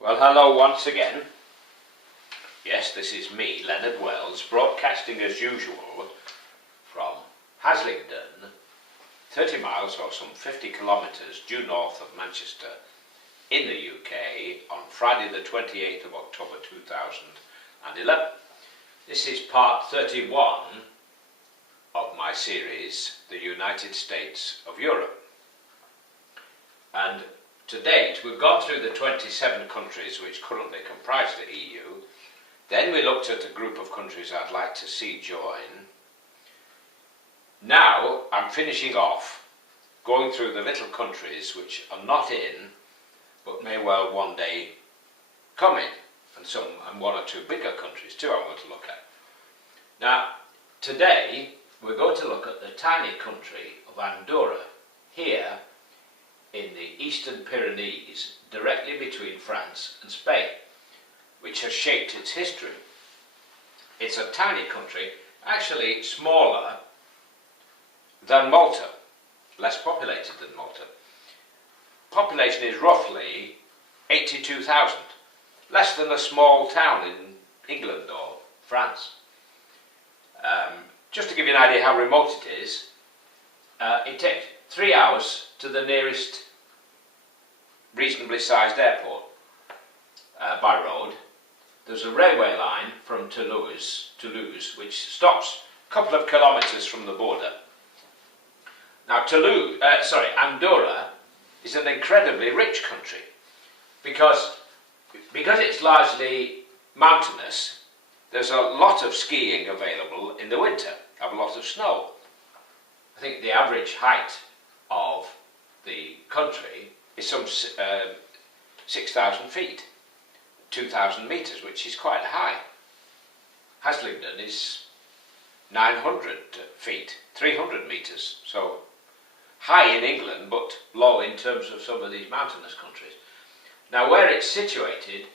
Well, hello once again. Yes, this is me, Leonard Wells, broadcasting as usual from HASLINGDEN, 30 miles or some 50 kilometres due north of Manchester in the UK on Friday the 28th of October 2011. This is part 31 of my series, The United States of Europe. And to date, we've gone through the 27 countries which currently comprise the EU. Then we looked at a group of countries I'd like to see join. Now I'm finishing off going through the little countries which are not in, but may well one day come in, and one or two bigger countries too I'm going to look at. Now, today we're going to look at the tiny country of Andorra, here in the Eastern Pyrenees, directly between France and Spain, which has shaped its history. It's a tiny country, actually smaller than Malta, less populated than Malta. Population is roughly 82,000, less than a small town in England or France. Just to give you an idea how remote it is, it takes 3 hours to the nearest reasonably sized airport by road. There's a railway line from Toulouse, which stops a couple of kilometres from the border. Now Andorra is an incredibly rich country because it's largely mountainous. There's a lot of skiing available in the winter, have a lot of snow. I think the average height of the country is some 6,000 feet, 2,000 metres, which is quite high. HASLINGDEN is 900 feet, 300 metres, so high in England but low in terms of some of these mountainous countries. Now where it's situated,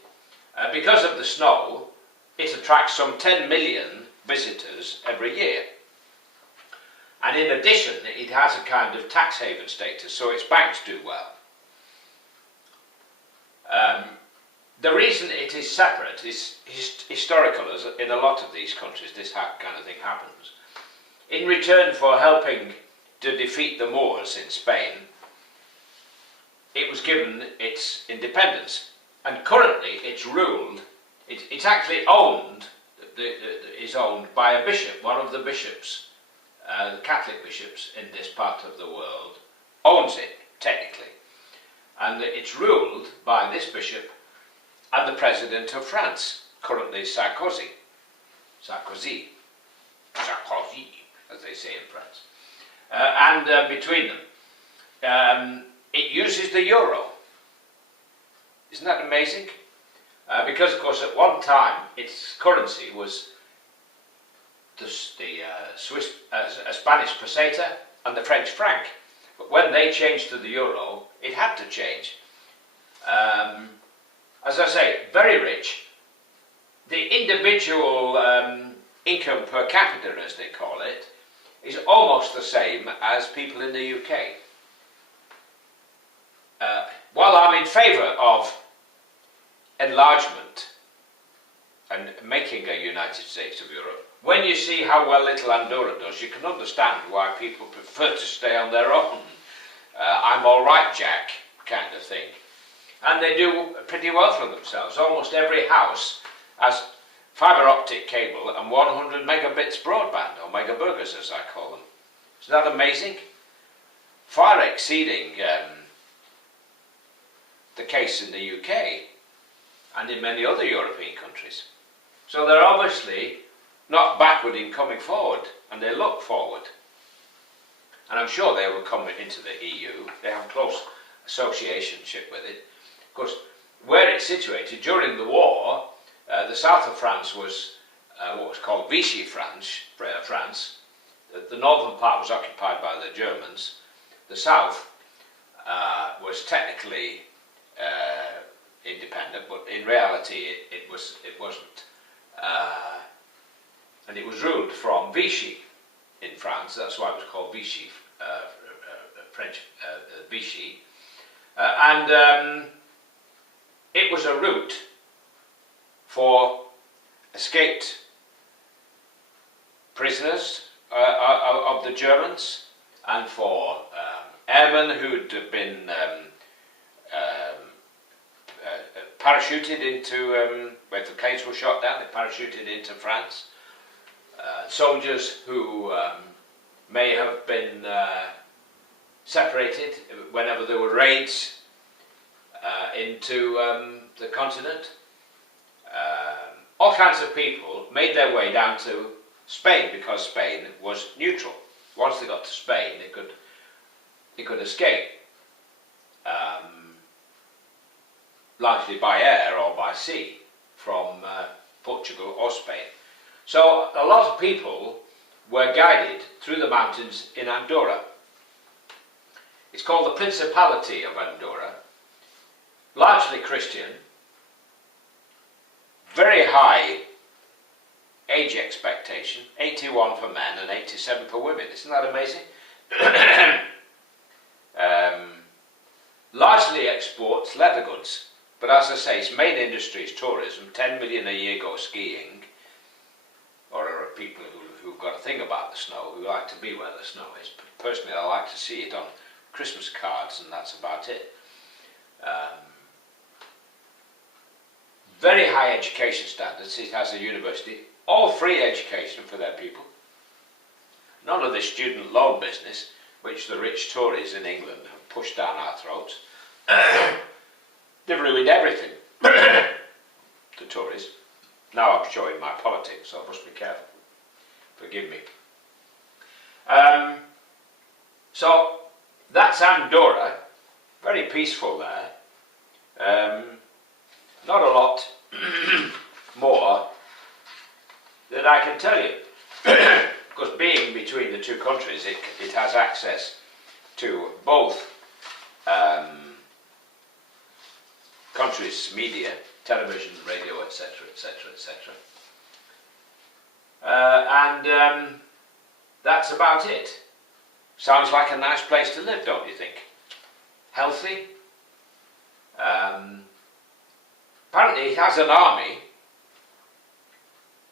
because of the snow, it attracts some 10 million visitors every year. And in addition, it has a kind of tax haven status, so its banks do well. The reason it is separate is historical, as in a lot of these countries this kind of thing happens. In return for helping to defeat the Moors in Spain, it was given its independence, and currently it's ruled, it's actually owned, is owned by a bishop, one of the bishops, the Catholic bishops in this part of the world, owns it, technically. And it's ruled by this bishop and the President of France, currently Sarkozy, as they say in France. And between them, it uses the euro. Isn't that amazing? Because, of course, at one time, its currency was the Spanish peseta and the French franc. But when they changed to the euro, it had to change. As I say, very rich. The individual income per capita, as they call it, is almost the same as people in the UK. While I'm in favour of enlargement and making a United States of Europe, when you see how well little Andorra does, you can understand why people prefer to stay on their own. I'm all right, Jack, kind of thing. And they do pretty well for themselves. Almost every house has fibre optic cable and 100 megabits broadband, or megaburgers as I call them. Isn't that amazing? Far exceeding the case in the UK and in many other European countries. So they're obviously not backward in coming forward, and they look forward. And I'm sure they will come into the EU. They have close associationship with it. Of course, where it's situated, during the war, the south of France was what was called Vichy France. The northern part was occupied by the Germans. The south was technically independent, but in reality it wasn't. And it was ruled from Vichy in France. That's why it was called Vichy, French Vichy. And it was was a route for escaped prisoners of the Germans, and for airmen who'd been parachuted into, where the planes were shot down, they parachuted into France. Soldiers who may have been separated whenever there were raids into the continent. All kinds of people made their way down to Spain because Spain was neutral. Once they got to Spain, they could escape, largely by air or by sea from Portugal or Spain. So a lot of people were guided through the mountains in Andorra. It's called the Principality of Andorra, largely Christian, very high age expectation, 81 for men and 87 for women. Isn't that amazing? Largely exports leather goods, but as I say, its main industry is tourism. 10 million a year go skiing, or are people who've got a thing about the snow, who like to be where the snow is. Personally, I like to see it on Christmas cards, and that's about it. Very high education standards. It has a university, all free education for their people. None of this student loan business, which the rich Tories in England have pushed down our throats. They've ruined everything, the Tories. Now I'm showing my politics, so I must be careful. Forgive me. So that's Andorra, very peaceful there. Not a lot more that I can tell you, because being between the two countries, it has access to both countries' media, television, radio, etc., etc., etc. And that's about it. Sounds like a nice place to live, don't you think? Healthy. Apparently it has an army,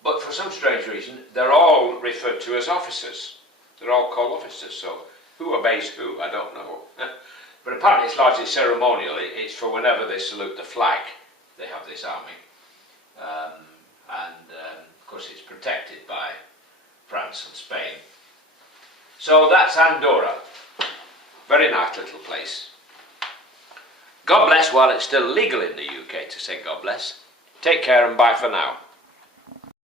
but for some strange reason they're all referred to as officers. They're all called officers, so who obeys who, I don't know. But apparently it's largely ceremonial. It's for whenever they salute the flag, they have this army. Of course it's protected by France and Spain. So that's Andorra. Very nice little place. God bless while it's still legal in the UK to say God bless. Take care and bye for now.